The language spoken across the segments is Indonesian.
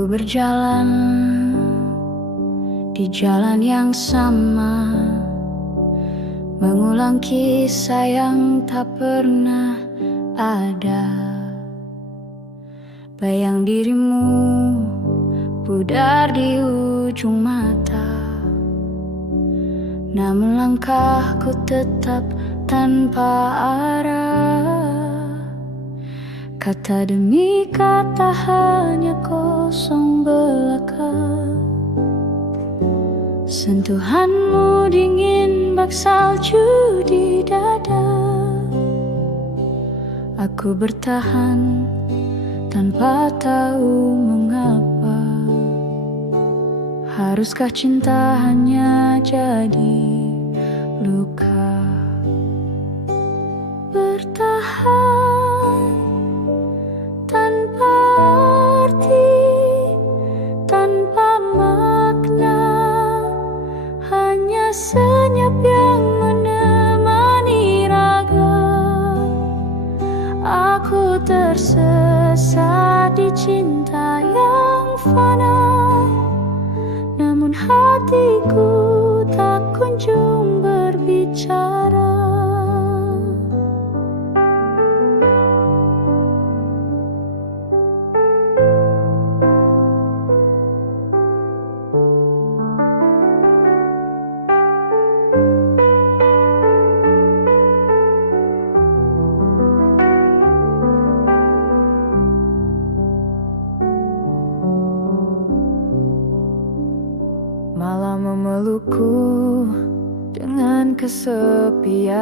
Aku berjalan di jalan yang sama, mengulang kisah yang tak pernah ada. Bayang dirimu pudar di ujung mata, namun langkahku tetap tanpa arah. Kata demi kata hanya kosong belaka. Sentuhanmu dingin bak salju di dada. Aku bertahan tanpa tahu mengapa. Haruskah cinta hanya jadi luka? Bertahan tanpa arti, tanpa makna, hanya senyap yang menemani raga. Aku tersesat di cinta yang fana, namun hatiku tak kunjung berbicara. Malam memelukku dengan kesepian.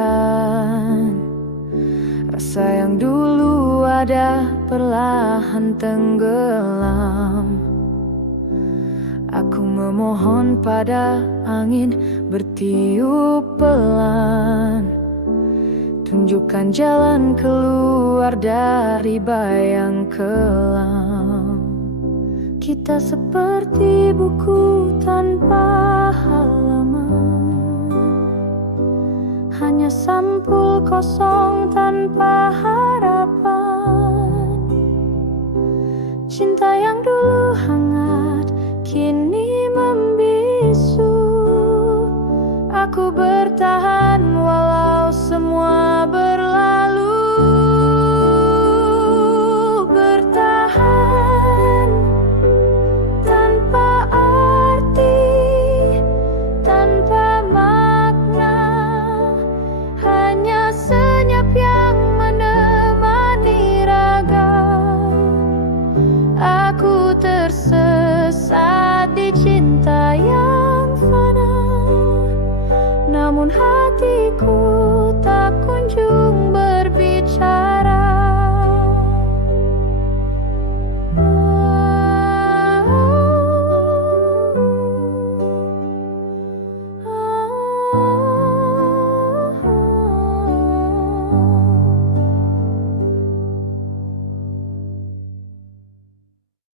Rasa yang dulu ada perlahan tenggelam. Aku memohon pada angin bertiup pelan, tunjukkan jalan keluar dari bayang kelam. Kita seperti buku tanpa halaman, hanya sampul kosong tanpa harapan. Cinta yang dulu hangat kini membisu. Aku bertahan walau semua